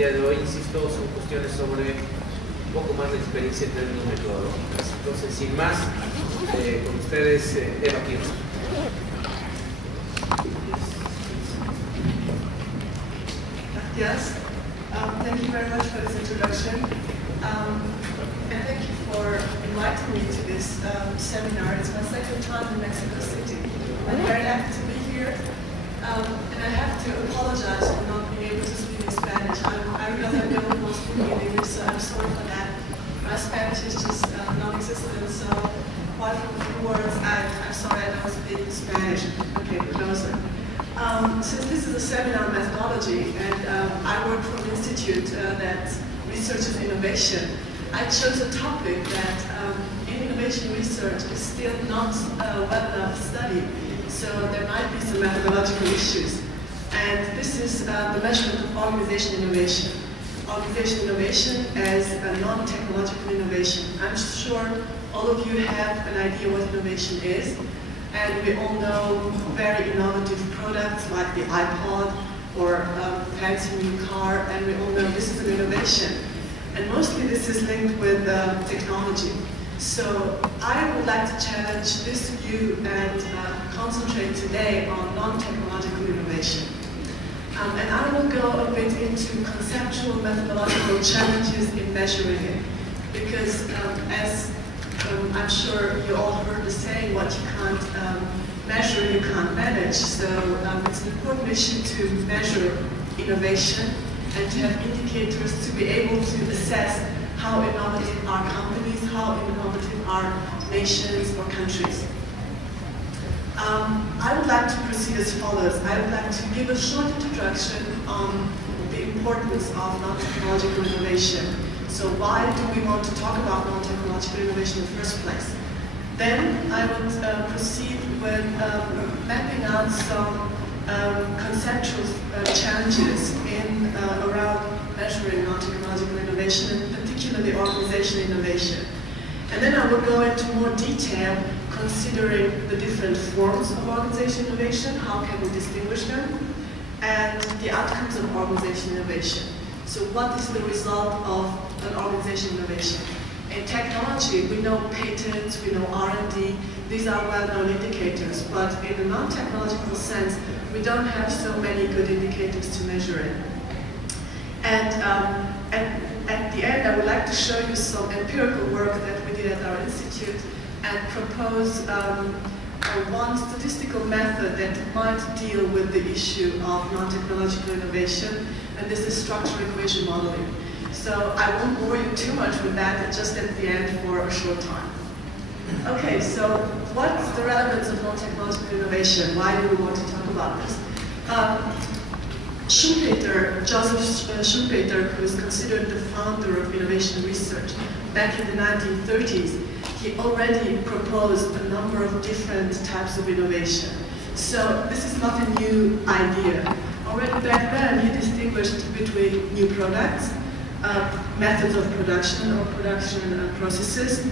día de hoy, insisto, son cuestiones sobre un poco más de experiencia en términos metodológicos. Entonces, sin más, con ustedes, Eva Quirós. Yes, thank you very much for this introduction. And thank you for inviting me to this seminar. It's my second time in Mexico City. I'm very happy to be here. And I have to apologize for not being able to speak in Spanish. I realize I'm the only one speaking in English, so I'm sorry for that. My Spanish is just non-existent, so apart from a few words, I'm sorry I don't speak Spanish. Okay, closer. Since this is a seminar on methodology, and I work for an institute that researches innovation, I chose a topic that in innovation research is still not well enough studied, so there might be some methodological issues. And this is the measurement of organization innovation. Organization innovation as a non-technological innovation. I'm sure all of you have an idea what innovation is. And we all know very innovative products like the iPod or a fancy new car, and we all know this is an innovation. And mostly this is linked with technology. So I would like to challenge this view and concentrate today on non-technological innovation. And I will go a bit into conceptual methodological challenges in measuring it. Because as I'm sure you all heard the saying, what you can't measure, you can't manage. So it's an important issue to measure innovation and to have indicators to be able to assess how innovative are companies, how innovative are nations or countries. I would like to proceed as follows. I would like to give a short introduction on the importance of non-technological innovation. So why do we want to talk about non-technological innovation in the first place? Then I would proceed with mapping out some conceptual challenges in around measuring non-technological innovation, and particularly organizational innovation. And then I will go into more detail considering the different forms of organizational innovation, how can we distinguish them, and the outcomes of organizational innovation. So what is the result of an organization innovation? In technology, we know patents, we know R&D, these are well-known indicators, but in a non-technological sense, we don't have so many good indicators to measure it. And at the end, I would like to show you some empirical work that we did at our institute and propose one statistical method that might deal with the issue of non-technological innovation, and this is structural equation modeling. So I won't bore you too much with that, just at the end for a short time. Okay, so what's the relevance of non-technological innovation? Why do we want to talk about this? Joseph Schumpeter, who is considered the founder of innovation research, back in the 1930s, he already proposed a number of different types of innovation. So this is not a new idea. Already back then, he distinguished between new products, methods of production or production processes,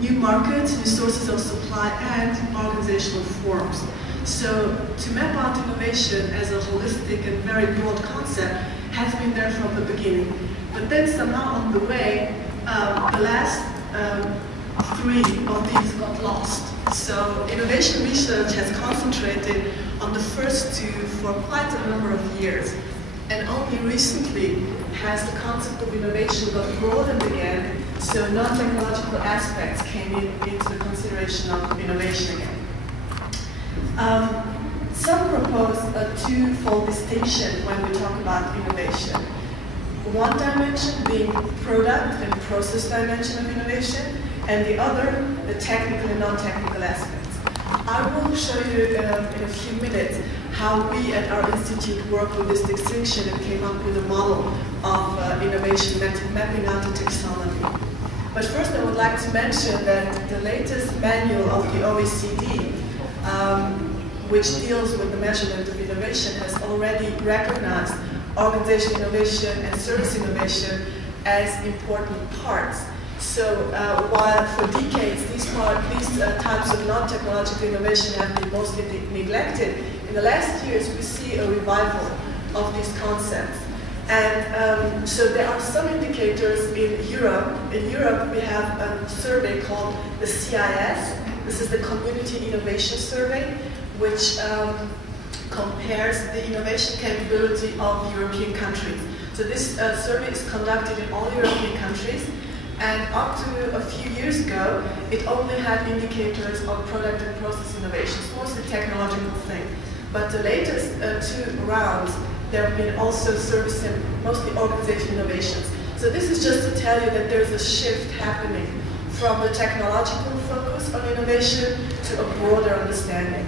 new markets, new sources of supply, and organizational forms. So to map out innovation as a holistic and very broad concept has been there from the beginning. But then somehow on the way, the last three of these got lost. So innovation research has concentrated on the first two for quite a number of years. And only recently has the concept of innovation got broadened again, so non-technological aspects came into the consideration of innovation again. Some propose a twofold distinction when we talk about innovation. One dimension being product and process dimension of innovation, and the other, the technical and non-technical aspects. I will show you in a few minutes how we at our institute work with this distinction and came up with a model of innovation mapping out the taxonomy. But first I would like to mention that the latest manual of the OECD, which deals with the measurement of innovation, has already recognized organizational innovation and service innovation as important parts. So while for decades these types of non-technological innovation have been mostly neglected, in the last years we see a revival of these concepts. And so there are some indicators in Europe. In Europe, we have a survey called the CIS. This is the Community Innovation Survey, which compares the innovation capability of European countries. So this survey is conducted in all European countries, and up to a few years ago, it only had indicators of product and process innovations, mostly technological thing. But the latest two rounds, there have been also service and mostly organizational innovations. So this is just to tell you that there's a shift happening from the technological focus on innovation to a broader understanding.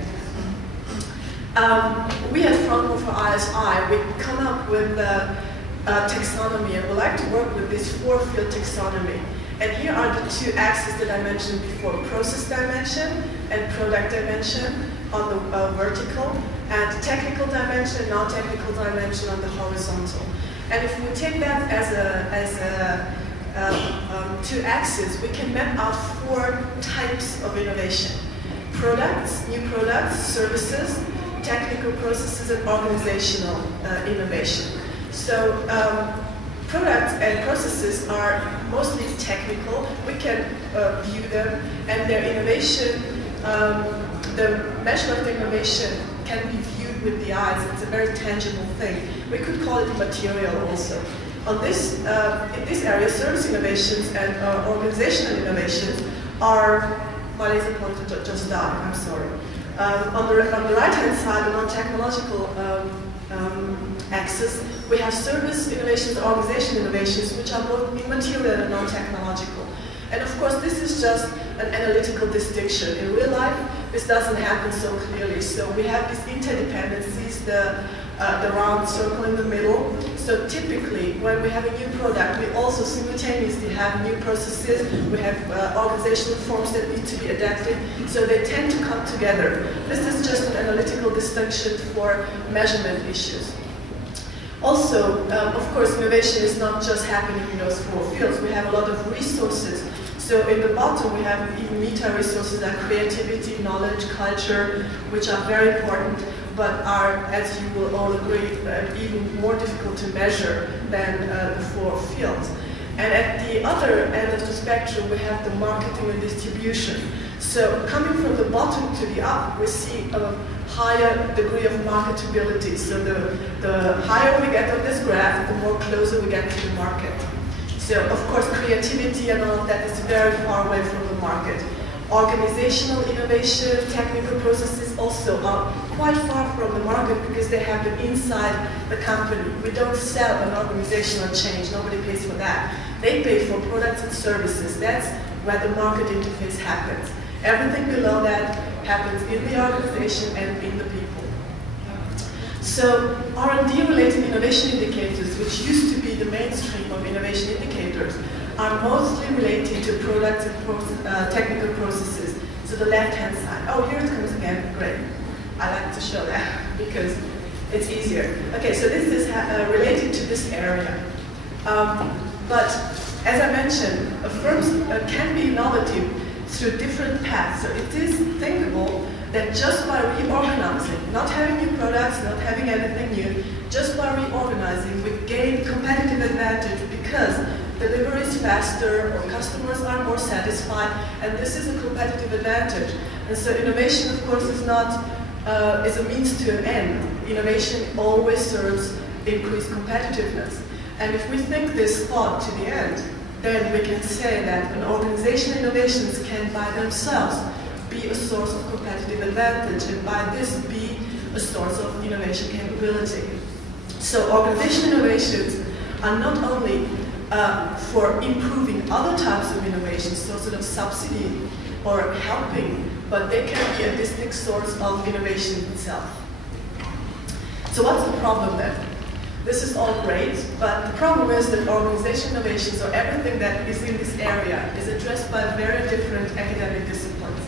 We at Fraunhofer ISI, we come up with taxonomy, and we like to work with this four-field taxonomy. And here are the two axes that I mentioned before, process dimension and product dimension on the vertical, and technical dimension, non-technical dimension on the horizontal. And if we take that as two axes, we can map out four types of innovation: products, new products, services, technical processes, and organizational innovation. So products and processes are mostly technical. We can view them, and their innovation, the measure of the innovation can be viewed with the eyes. It's a very tangible thing. We could call it material also. On this, in this area, service innovations and organizational innovations are, my laser pointer just died, I'm sorry. On the right-hand side, the non-technological axis, we have service innovations, organizational innovations, which are both immaterial and non-technological. And of course, this is just an analytical distinction. In real life, this doesn't happen so clearly. So we have these interdependencies, the round circle in the middle. So typically, when we have a new product, we also simultaneously have new processes. We have organizational forms that need to be adapted. So they tend to come together. This is just an analytical distinction for measurement issues. Also, of course, innovation is not just happening in those four fields. We have a lot of resources. So in the bottom, we have even meta-resources like creativity, knowledge, culture, which are very important, but are, as you will all agree, even more difficult to measure than the four fields. And at the other end of the spectrum, we have the marketing and distribution. So coming from the bottom to the up, we see a higher degree of marketability. So the higher we get on this graph, the more closer we get to the market. So of course, creativity and all of that is very far away from the market. Organizational innovation, technical processes also are quite far from the market because they happen inside the company. We don't sell an organizational change, nobody pays for that. They pay for products and services. That's where the market interface happens. Everything below that happens in the organization and in the people. So R&D related innovation indicators, which used to be the mainstream of innovation indicators, are mostly related to products and technical processes. So the left-hand side. Oh, here it comes again. Great. I like to show that because it's easier. Okay, so this is related to this area. But as I mentioned, firms can be innovative through different paths. So it is thinkable that just by reorganizing, not having new products, not having anything new, just by reorganizing, we gain competitive advantage because delivery is faster, or customers are more satisfied, and this is a competitive advantage. And so innovation, of course, is not is a means to an end. Innovation always serves increased competitiveness. And if we think this thought to the end, then we can say that an organizational innovations can by themselves be a source of competitive advantage, and by this be a source of innovation capability. So organizational innovations are not only for improving other types of innovations, so sort of subsidy or helping, but they can be a distinct source of innovation itself. So what's the problem then? This is all great, but the problem is that organizational innovations, or everything that is in this area, is addressed by very different academic disciplines.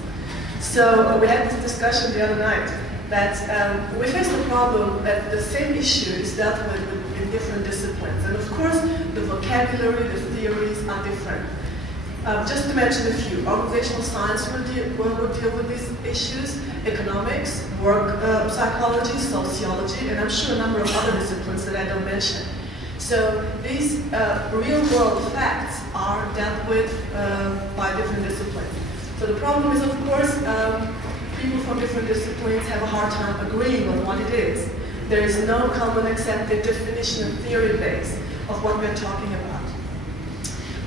So we had this discussion the other night that we face the problem that the same issue is dealt with in different disciplines. And of course, the vocabulary, the theories are different. Just to mention a few, organizational science will deal with these issues, economics, work psychology, sociology, and I'm sure a number of other disciplines that I don't mention. So these real-world facts are dealt with by different disciplines. So the problem is, of course, people from different disciplines have a hard time agreeing on what it is. There is no common accepted definition and theory base of what we're talking about.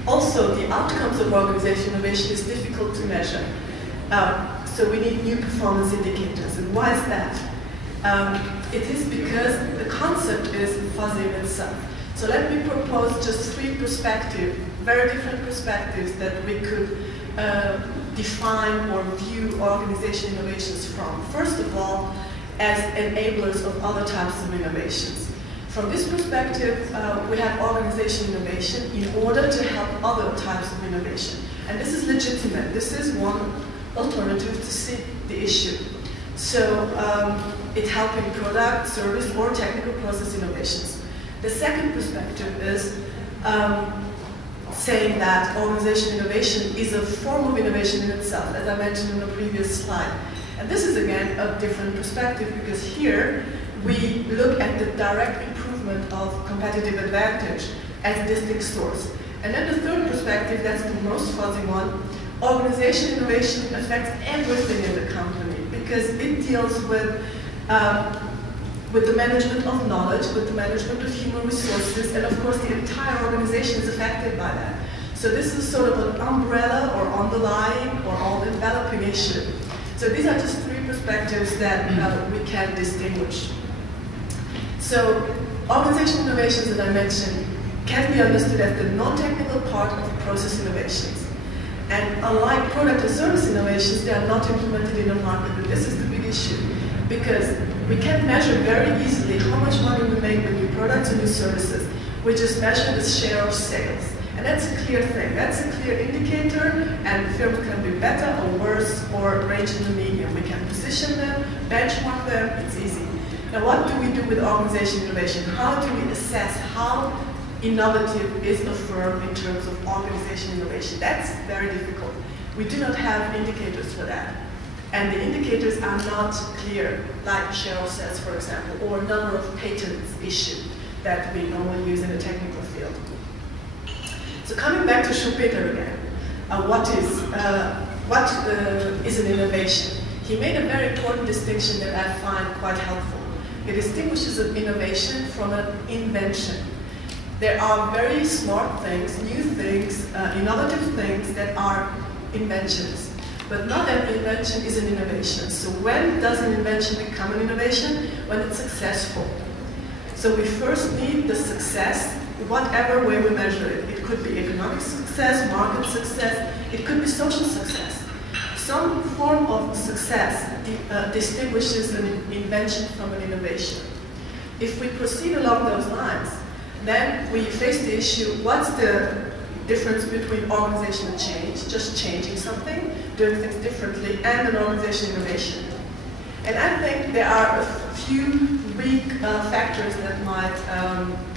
Also, the outcomes of organizational innovation is difficult to measure. So we need new performance indicators. And why is that? It is because the concept is fuzzy in itself. So let me propose just three perspectives, very different perspectives that we could define or view organization innovations from. First of all, as enablers of other types of innovations. From this perspective, we have organization innovation in order to help other types of innovation. And this is legitimate. This is one alternative to see the issue. So it's helping product, service, or technical process innovations. The second perspective is saying that organization innovation is a form of innovation in itself, as I mentioned in the previous slide. And this is, again, a different perspective, because here we look at the direct improvement of competitive advantage as a distinct source. And then the third perspective, that's the most fuzzy one, organization innovation affects everything in the company, because it deals with the management of knowledge, with the management of human resources, and of course the entire organization is affected by that. So this is sort of an umbrella or underlying or all-enveloping issue. So these are just three perspectives that we can distinguish. So organizational innovations, as I mentioned, can be understood as the non-technical part of process innovations. And unlike product or service innovations, they are not implemented in the market. But this is the big issue, because we can measure very easily how much money we make with new products and new services. We just measure the share of sales. And that's a clear thing. That's a clear indicator, and firms can be better or worse or range in the medium. We can position them, benchmark them, it's easy. Now what do we do with organization innovation? How do we assess how innovative is a firm in terms of organization innovation? That's very difficult. We do not have indicators for that. And the indicators are not clear, like share of sales, for example, or number of patents issued that we normally use in the technical field. So coming back to Schumpeter again, what is an innovation? He made a very important distinction that I find quite helpful. He distinguishes an innovation from an invention. There are very smart things, new things, innovative things that are inventions. But not every invention is an innovation. So when does an invention become an innovation? When it's successful. So we first need the success, whatever way we measure it. It could be economic success, market success, it could be social success. Some form of success distinguishes an invention from an innovation. If we proceed along those lines, then we face the issue, what's the difference between organizational change, just changing something, doing things differently, and an organizational innovation? And I think there are a few big factors that might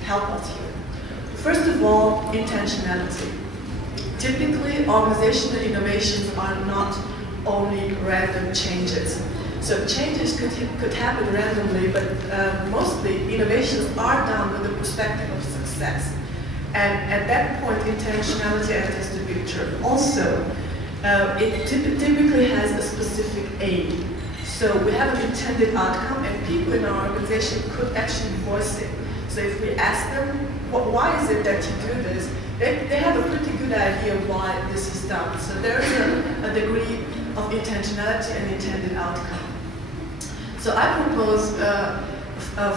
help us here. First of all, intentionality. Typically, organizational innovations are not only random changes. So changes could happen randomly, but mostly innovations are done with the perspective of success. And at that point, intentionality enters the picture. Also, it typically has a specific aim. So we have an intended outcome, and people in our organization could actually voice it. So if we ask them, why is it that you do this? They have a pretty good idea why this is done. So there is a degree of intentionality and intended outcome. So I propose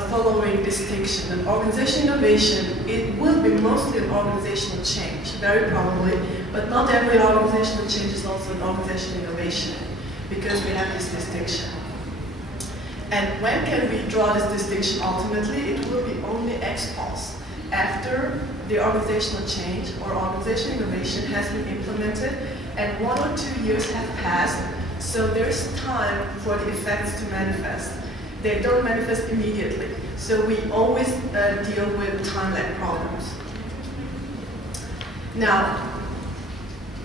following distinction. An organizational innovation, it will be mostly an organizational change, very probably, but not every organizational change is also an organizational innovation, because we have this distinction. And when can we draw this distinction ultimately? It will be only ex post, after the organizational change or organizational innovation has been implemented and 1 or 2 years have passed, so there's time for the effects to manifest. They don't manifest immediately, so we always deal with time lag problems. Now,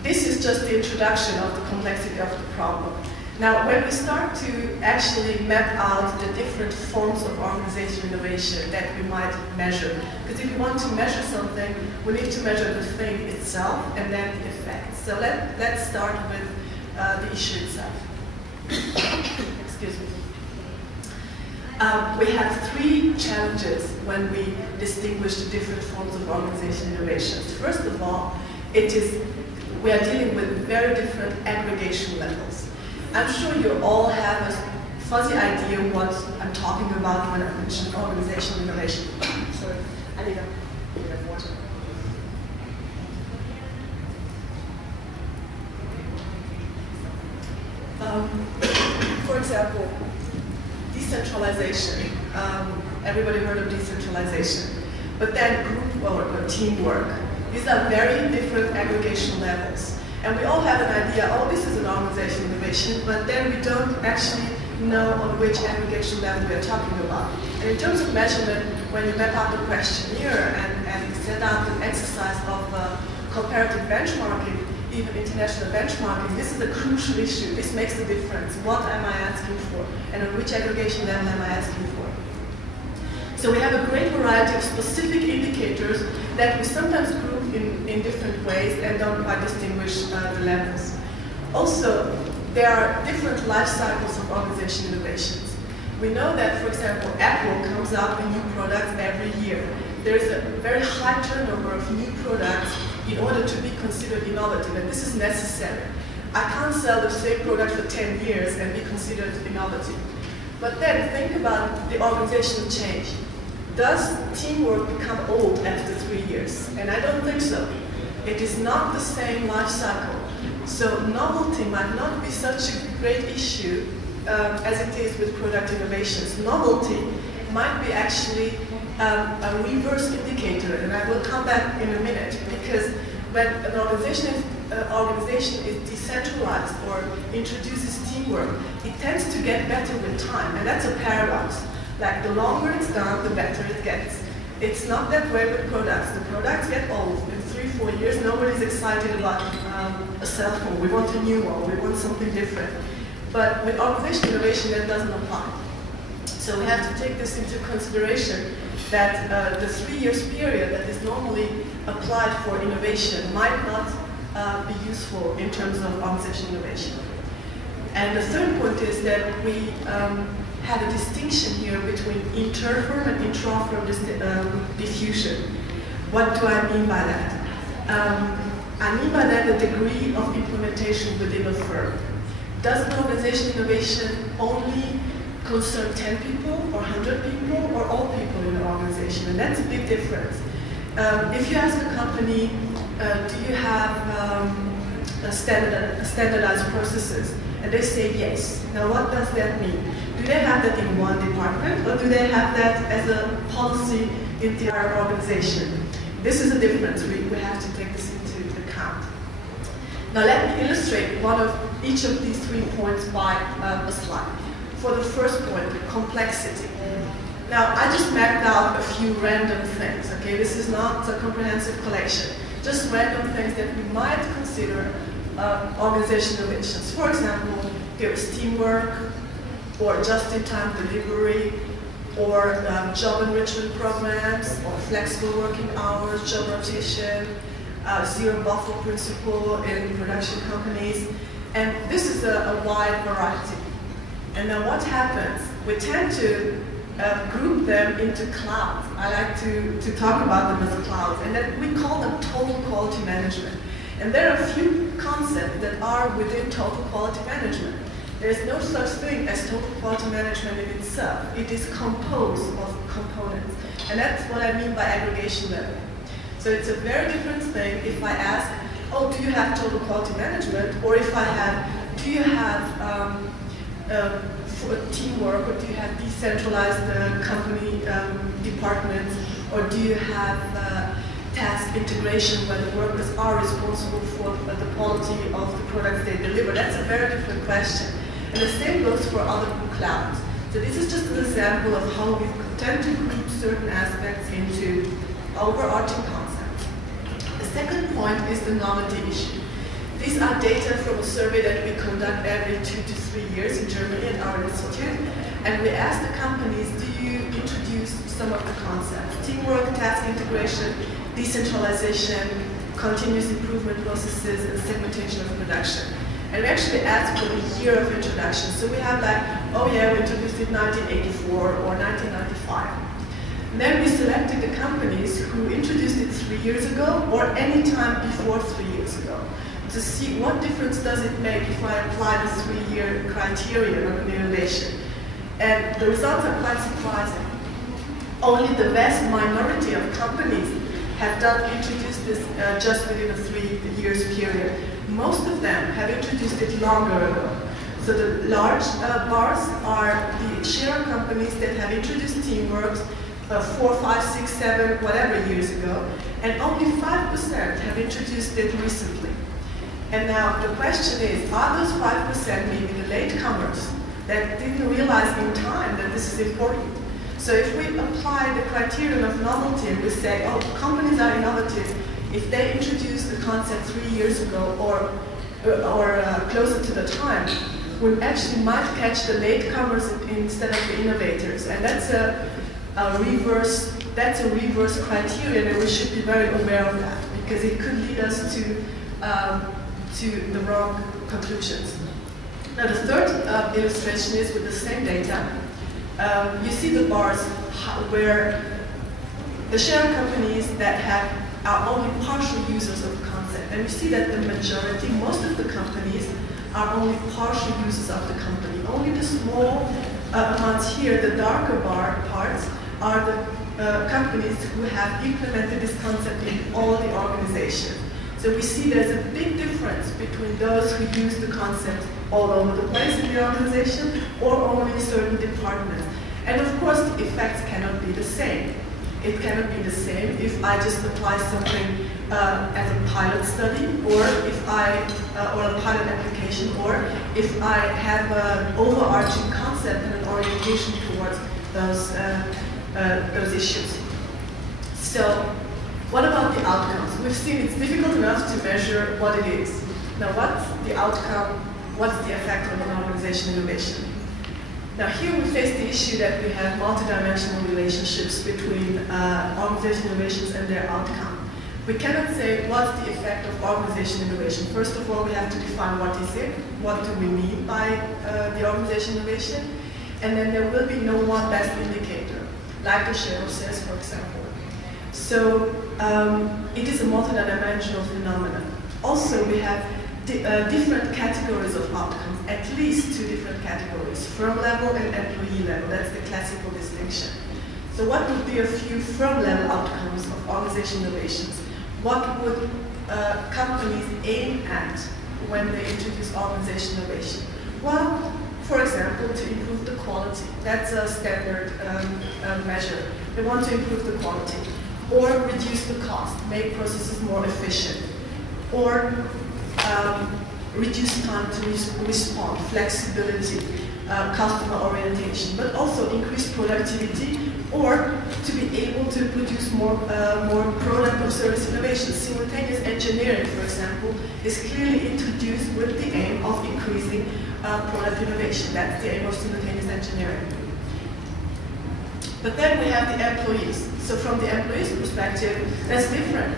this is just the introduction of the complexity of the problem. Now, when we start to actually map out the different forms of organizational innovation that we might measure, because if we want to measure something, we need to measure the thing itself and then the effects. So let's start with the issue itself. Excuse me. We have three challenges when we distinguish the different forms of organizational innovations. First of all, we are dealing with very different aggregation levels. I'm sure you all have a fuzzy idea what I'm talking about when I mention organizational innovation. Sorry, I need a bit of water. For example, decentralization. Everybody heard of decentralization. But then group work or teamwork. These are very different aggregation levels. And we all have an idea, oh, this is an organizational innovation, but then we don't actually know on which aggregation level we are talking about. And in terms of measurement, when you map out the questionnaire and set out an exercise of comparative benchmarking, even international benchmarking, this is a crucial issue. This makes the difference. What am I asking for? And on which aggregation level am I asking for? So we have a great variety of specific indicators that we sometimes group in different ways and don't quite distinguish the levels. Also, there are different life cycles of organizational innovations. We know that, for example, Apple comes out with new products every year. There is a very high turnover of new products in order to be considered innovative, and this is necessary. I can't sell the same product for 10 years and be considered innovative. But then think about the organizational change. Does teamwork become old after 3 years? And I don't think so. It is not the same life cycle. So novelty might not be such a great issue as it is with product innovations. Novelty might be actually a reverse indicator, and I will come back in a minute, because when an organization is decentralized or introduces teamwork, it tends to get better with time, and that's a paradox. Like, the longer it's done, the better it gets. It's not that way with products. The products get old. In 3-4 years, nobody's excited about a cell phone. We want a new one. We want something different. But with organizational innovation, that doesn't apply. So we have to take this into consideration, that the 3 years period that is normally applied for innovation might not be useful in terms of organizational innovation. And the third point is that we have a distinction here between inter-firm and intra-firm diffusion. What do I mean by that? I mean by that the degree of implementation within a firm. Does an organizational innovation only concern 10 people or 100 people or all people in the organization? And that's a big difference. If you ask a company, do you have standardized processes? And they say yes. Now what does that mean? Do they have that in one department, or do they have that as a policy in the entire organization? This is a difference. We have to take this into account. Now let me illustrate one of each of these 3 points by a slide. For the first point, complexity. Now I just mapped out a few random things, okay? This is not a comprehensive collection. Just random things that we might consider organizational innovations. For example, there is teamwork, or just-in-time delivery, or job enrichment programs, or flexible working hours, job rotation, zero buffer principle in production companies. And this is a wide variety. And then what happens? We tend to group them into clouds. I like to talk about them as clouds, and then we call them total quality management. And there are a few concepts that are within total quality management. There is no such thing as total quality management in itself. It is composed of components. And that's what I mean by aggregation level. So it's a very different thing if I ask, oh, do you have total quality management? Or if I have, do you have teamwork, or do you have decentralized company departments? Or do you have task integration where the workers are responsible for the quality of the products they deliver? That's a very different question. And the same goes for other clouds. So this is just an example of how we tend to group certain aspects into overarching concepts. The second point is the novelty issue. These are data from a survey that we conduct every 2 to 3 years in Germany at our institute. And we ask the companies, do you introduce some of the concepts? Teamwork, task integration, decentralization, continuous improvement processes, and segmentation of production. And we actually asked for the year of introduction. So we have like, oh yeah, we introduced it in 1984 or 1995. And then we selected the companies who introduced it 3 years ago or any time before 3 years ago to see what difference does it make if I apply the 3-year criterion of innovation. And the results are quite surprising. Only the vast minority of companies have introduced this just within a 3 years period. Most of them have introduced it longer ago. So the large bars are the share of companies that have introduced Teamworks 4, 5, 6, 7, whatever years ago, and only 5% have introduced it recently. And now the question is, are those 5% maybe the latecomers that didn't realize in time that this is important? So if we apply the criterion of novelty and we say, oh, companies are innovative if they introduced the concept 3 years ago or closer to the time, we actually might catch the latecomers instead of the innovators. And that's a reverse criterion, and we should be very aware of that because it could lead us to the wrong conclusions. Now the third illustration is with the same data. You see the bars where the share of companies that are only partial users of the concept. And you see that the majority, most of the companies, are only partial users of the company. Only the small amounts here, the darker bar parts, are the companies who have implemented this concept in all the organizations. So we see there's a big difference between those who use the concept all over the place in the organization or only in certain departments. And of course, the effects cannot be the same. It cannot be the same if I just apply something as a pilot study, or if or a pilot application, or if I have an overarching concept and an orientation towards those issues. So, what about the outcomes? We've seen it's difficult enough to measure what it is. Now, what's the outcome? What's the effect on an organization innovation? Now here we face the issue that we have multidimensional relationships between organization innovations and their outcome. We cannot say what's the effect of organization innovation. First of all, we have to define what is it, what do we mean by the organization innovation, and then there will be no one best indicator, like the share of sales, for example. So it is a multidimensional phenomenon. Also, we have different categories of outcomes, at least 2 different categories, firm level and employee level. That's the classical distinction. So what would be a few firm level outcomes of organization innovations? What would companies aim at when they introduce organization innovation? Well, for example, to improve the quality. That's a standard measure. They want to improve the quality. Or reduce the cost, make processes more efficient. Or reduce time to respond, flexibility, customer orientation, but also increase productivity, or to be able to produce more product or service innovations. Simultaneous engineering, for example, is clearly introduced with the aim of increasing product innovation. That's the aim of simultaneous engineering. But then we have the employees. So from the employee's perspective, that's different.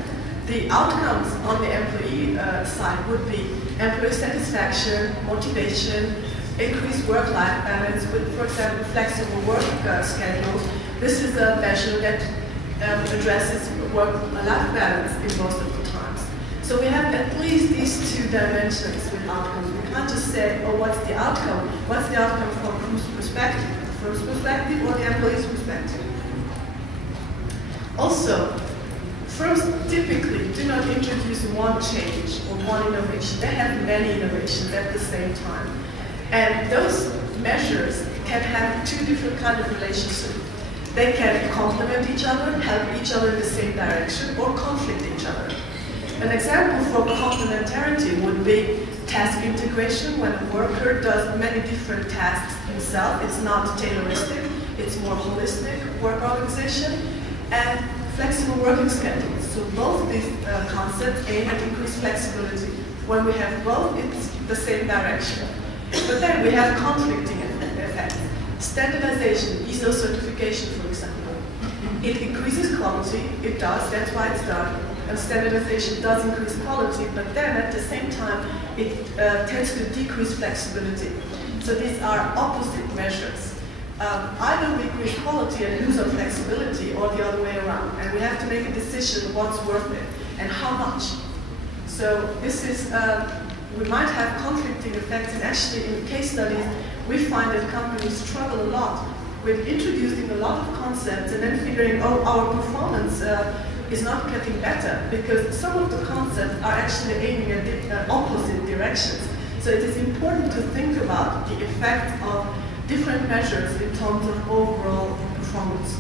The outcomes on the employee side would be employee satisfaction, motivation, increased work-life balance with, for example, flexible work schedules. This is a measure that addresses work-life balance in most of the times. So we have at least these 2 dimensions with outcomes. We can't just say, oh, what's the outcome? What's the outcome from whose perspective? The firm's perspective or the employee's perspective? Also, firms typically do not introduce one change or one innovation. They have many innovations at the same time. And those measures can have 2 different kinds of relationships. They can complement each other, help each other in the same direction, or conflict each other. An example for complementarity would be task integration, when a worker does many different tasks himself. It's not tailoristic, it's more holistic work organization. And flexible working schedules. So both these concepts aim at increased flexibility When we have both, it's the same direction. But then we have conflicting effects. Standardization, ISO certification, for example. It increases quality, it does, that's why it's done. And standardization does increase quality, but then at the same time, it tends to decrease flexibility. So these are opposite measures. Either we increase quality and lose our flexibility, or the other way around. And we have to make a decision what's worth it and how much. So this is, we might have conflicting effects, and actually in case studies, we find that companies struggle a lot with introducing a lot of concepts and then figuring, oh, our performance is not getting better, because some of the concepts are actually aiming at opposite directions. So it is important to think about the effect of different measures in terms of overall performance.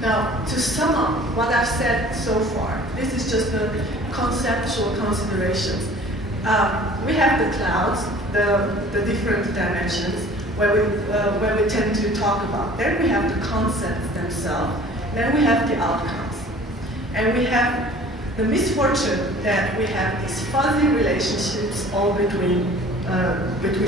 Now, to sum up what I've said so far, this is just the conceptual considerations. We have the clouds, the different dimensions, where we tend to talk about. Then we have the concepts themselves. Then we have the outcomes. And we have the misfortune that we have these fuzzy relationships all between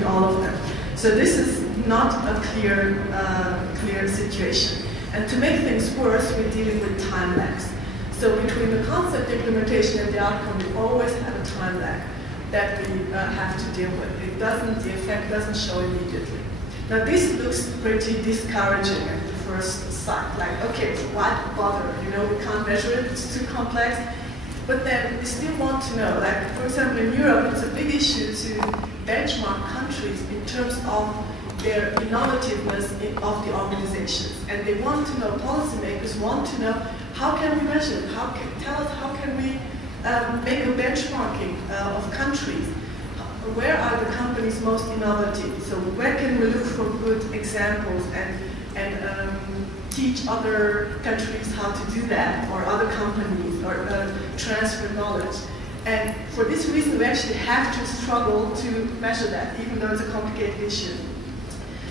all of them. So this is not a clear situation. And to make things worse, we're dealing with time lags. So between the concept implementation and the outcome, we always have a time lag that we have to deal with. The effect doesn't show immediately. Now this looks pretty discouraging at the first sight. Like, okay, so why bother? You know, we can't measure it, it's too complex. But then we still want to know, like, for example, in Europe, it's a big issue to benchmark countries in terms of their innovativeness of the organizations. And they want to know, policymakers want to know, how can we measure it? Tell us, how can we make a benchmarking of countries? Where are the companies most innovative? So where can we look for good examples and teach other countries how to do that, or other companies, or transfer knowledge? And for this reason, we actually have to struggle to measure that, even though it's a complicated issue.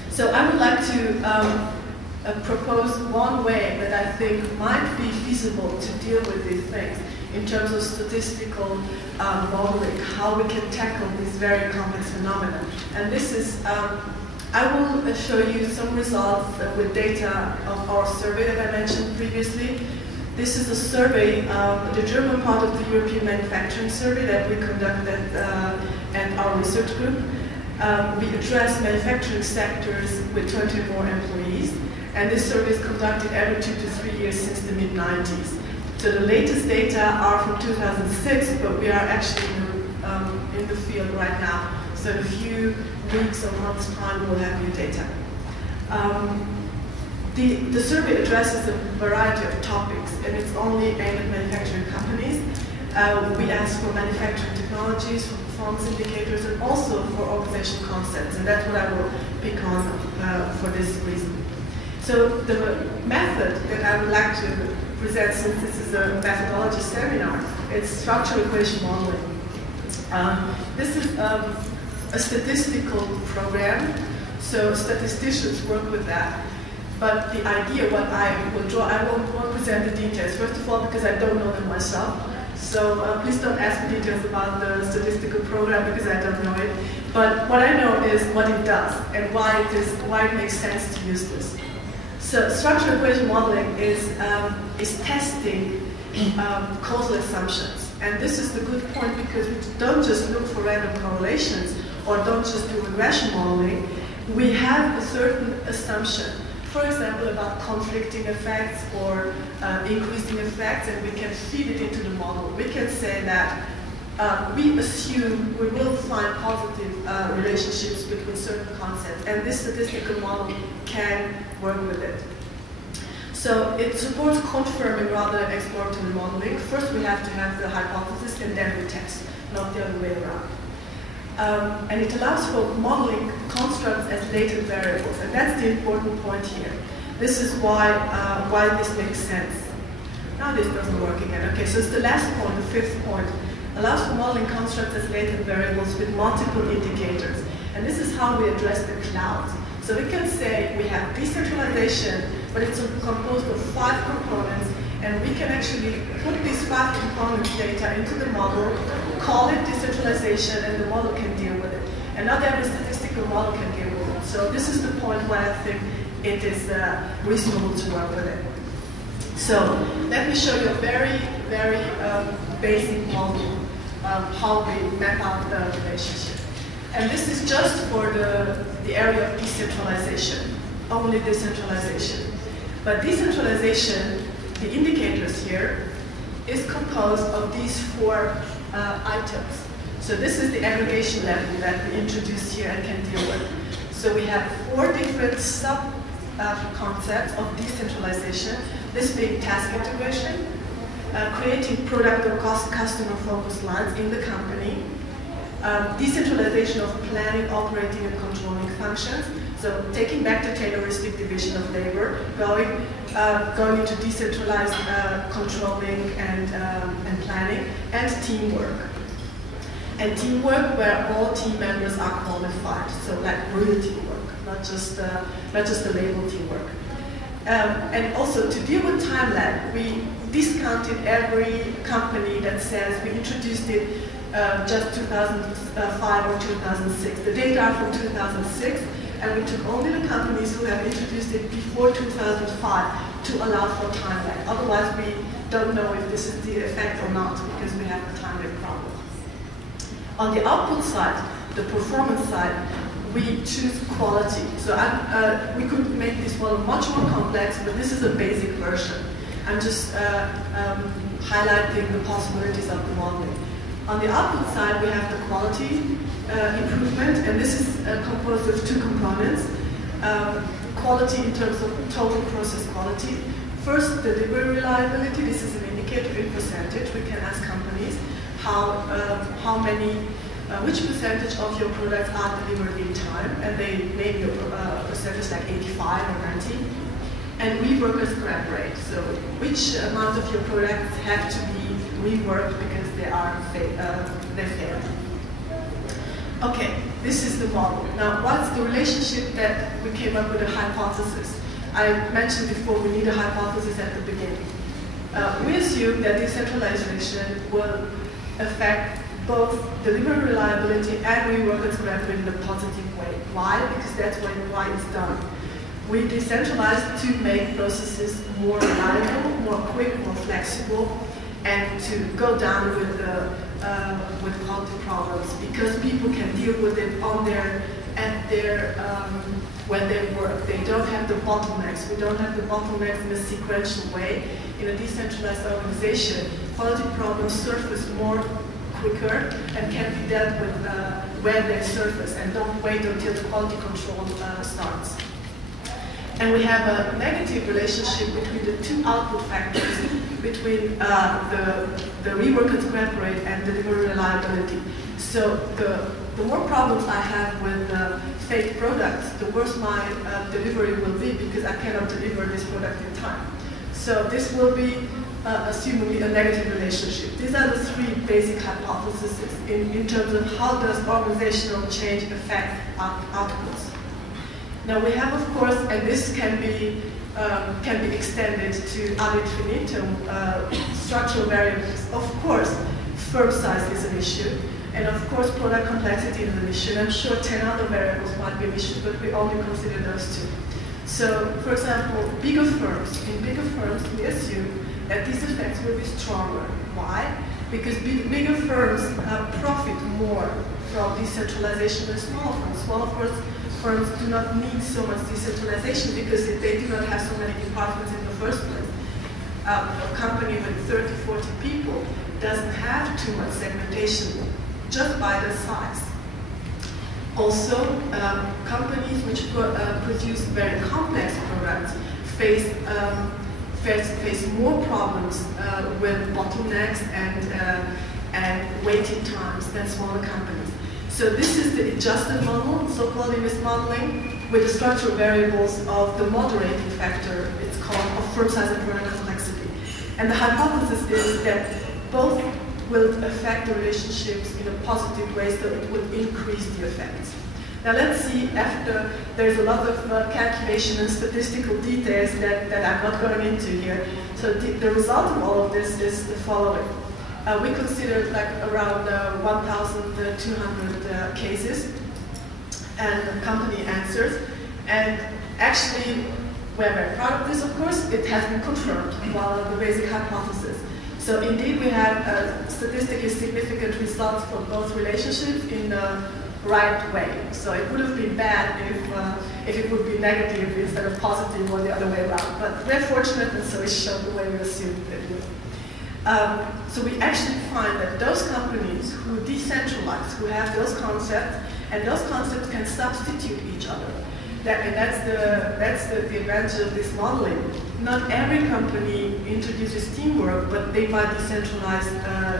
So I would like to propose one way that I think might be feasible to deal with these things in terms of statistical modeling, how we can tackle these very complex phenomena. And this is, I will show you some results with data of our survey that I mentioned previously. This is a survey, the German part of the European Manufacturing Survey that we conducted at our research group. We address manufacturing sectors with 20 or more employees, and this survey is conducted every 2 to 3 years since the mid-90s. So the latest data are from 2006, but we are actually in the field right now. So in a few weeks or months' time, we'll have new data. The survey addresses a variety of topics, and it's only aimed at manufacturing companies. We ask for manufacturing technologies, for performance indicators, and also for organizational concepts, and that's what I will pick on for this reason. So the method that I would like to present, since this is a methodology seminar, it's structural equation modeling. This is a statistical program, so statisticians work with that. But the idea, what I will draw, I won't present the details, first of all, because I don't know them myself. So please don't ask me details about the statistical program, because I don't know it. But what I know is what it does and why it makes sense to use this. So structural equation modeling is testing causal assumptions. And this is the good point, because we don't just look for random correlations or don't just do regression modeling. We have a certain assumption, for example, about conflicting effects or increasing effects, and we can feed it into the model. We can say that we assume we will find positive relationships between certain concepts, and this statistical model can work with it. So it supports confirming rather than exploratory modeling. First, we have to have the hypothesis, and then we test, not the other way around. And it allows for modeling constructs as latent variables, and that's the important point here. This is why this makes sense. Now this doesn't work again. Okay, so it's the last point, the fifth point. Allows for modeling constructs as latent variables with multiple indicators. And this is how we address the clouds. So we can say we have decentralization, but it's composed of 5 components, And we can actually put these 5 component data into the model, call it decentralization, and the model can deal with it. And not every statistical model can deal with it. So this is the point where I think it is reasonable to work with it. So let me show you a very, very basic model of how we map out the relationship. And this is just for the area of decentralization, only decentralization. But decentralization, the indicators here, is composed of these 4 items. So this is the aggregation level that we introduced here and can deal with. So we have 4 different sub-concepts of decentralization, this being task integration, creating product or customer-focused lines in the company, decentralization of planning, operating, and controlling functions. So taking back the Tayloristic division of labor, going into decentralized controlling and planning, and teamwork. And teamwork where all team members are qualified, so like real teamwork, not just the label teamwork. And also to deal with time lag, we discounted every company that says we introduced it just 2005 or 2006. The data are from 2006, and we took only the companies who have introduced it before 2005 to allow for time lag. Otherwise, we don't know if this is the effect or not, because we have a time lag problem. On the output side, the performance side, we choose quality. So we could make this model much more complex, but this is a basic version. I'm just highlighting the possibilities of the modeling. On the output side, we have the quality improvement, and this is composed of 2 components. Quality in terms of total process quality. First, delivery reliability. This is an indicator in percentage. We can ask companies which percentage of your products are delivered in time, and they name a percentage like 85 or 90. And reworker scrap rate, so which amount of your products have to be reworked because they failed. Okay, this is the model. Now, what's the relationship that we came up with a hypothesis? I mentioned before we need a hypothesis at the beginning. We assume that decentralization will affect both delivery reliability and reworker scrap rate in a positive way. Why? Because that's why it's done. We decentralized to make processes more reliable, more quick, more flexible, and to go down with quality problems, because people can deal with it when they work. They don't have the bottlenecks. We don't have the bottlenecks in a sequential way. In a decentralized organization, quality problems surface more quicker and can be dealt with when they surface, and don't wait until the quality control starts. And we have a negative relationship between the 2 output factors, between the rework and scrap rate and delivery reliability. So the more problems I have with fake products, the worse my delivery will be, because I cannot deliver this product in time. So this will be assumably a negative relationship. These are the 3 basic hypotheses in terms of how does organizational change affect outputs. Now we have, of course, and this can be extended to ad infinitum, structural variables. Of course, firm size is an issue, and of course, product complexity is an issue. I'm sure 10 other variables might be an issue, but we only consider those 2. So, for example, in bigger firms, we assume that these effects will be stronger. Why? Because bigger firms profit more from decentralization than smaller firms. Smaller firms do not need so much decentralization because they do not have so many departments in the first place. A company with 30, 40 people doesn't have too much segmentation just by the size. Also, companies which produce very complex products face more problems with bottlenecks and waiting times than smaller companies. So this is the adjusted model, so-called image modeling, with the structural variables of the moderating factor, it's called, of firm size and product complexity. And the hypothesis is that both will affect the relationships in a positive way, so it will increase the effects. Now let's see, after there's a lot of calculation and statistical details that I'm not going into here. So the result of all of this is the following. We considered like around 1,200 cases and company answers. And actually, we're very proud of this, of course. It has been confirmed while the basic hypothesis. So indeed, we have statistically significant results for both relationships in the right way. So it would have been bad if it would be negative instead of positive or the other way around. But we're fortunate, and so it's shown the way we assumed it would. So we actually find that those companies who decentralize, who have those concepts, and those concepts can substitute each other. That's the advantage of this modeling. Not every company introduces teamwork, but they might decentralize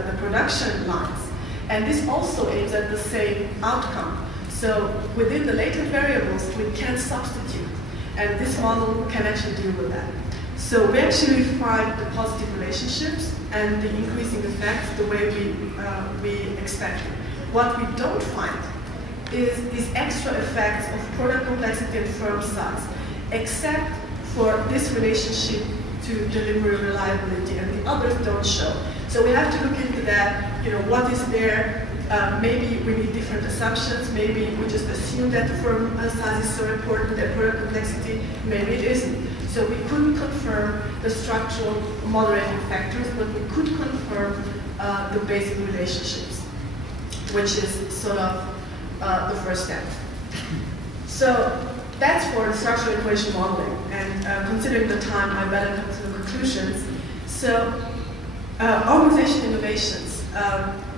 the production lines. And this also aims at the same outcome. So within the latent variables, we can substitute. And this model can actually deal with that. So we actually find the positive relationships and the increasing effects the way we expected. What we don't find is these extra effects of product complexity and firm size, except for this relationship to delivery reliability, and the others don't show. So we have to look into that, what is there? Maybe we need different assumptions. Maybe we just assume that the firm size is so important, that product complexity, maybe it isn't. So we couldn't confirm the structural moderating factors, but we could confirm the basic relationships, which is sort of the first step. So that's for the structural equation modeling. And considering the time, I better come to the conclusions. So organization innovations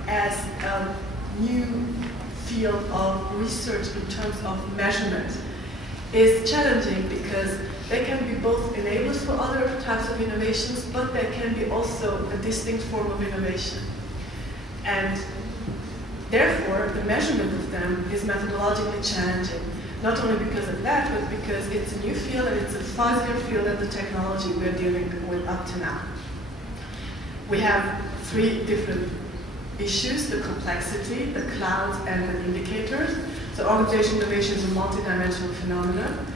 as a new field of research in terms of measurement is challenging because they can be both enablers for other types of innovations, but they can be also a distinct form of innovation. And therefore, the measurement of them is methodologically challenging, not only because of that, but because it's a new field and it's a fuzzier field than the technology we're dealing with up to now. We have three different issues: the complexity, the clouds, and the indicators. So organization innovation is a multidimensional phenomenon.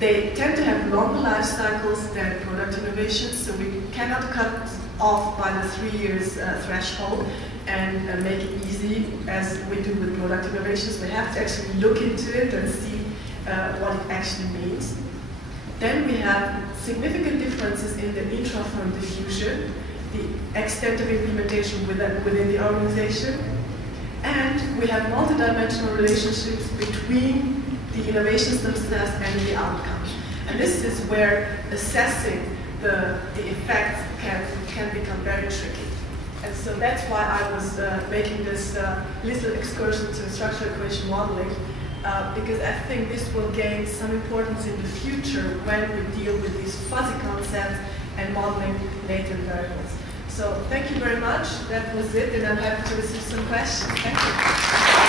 They tend to have longer life cycles than product innovations, so we cannot cut off by the 3 years threshold and make it easy as we do with product innovations. We have to actually look into it and see what it actually means. Then we have significant differences in the intra-firm diffusion, the extent of implementation within the organization, and we have multidimensional relationships between the innovations themselves and the outcome. And this is where assessing the effects can become very tricky. And so that's why I was making this little excursion to structural equation modeling, because I think this will gain some importance in the future when we deal with these fuzzy concepts and modeling latent variables. So thank you very much. That was it, and I'm happy to receive some questions. Thank you.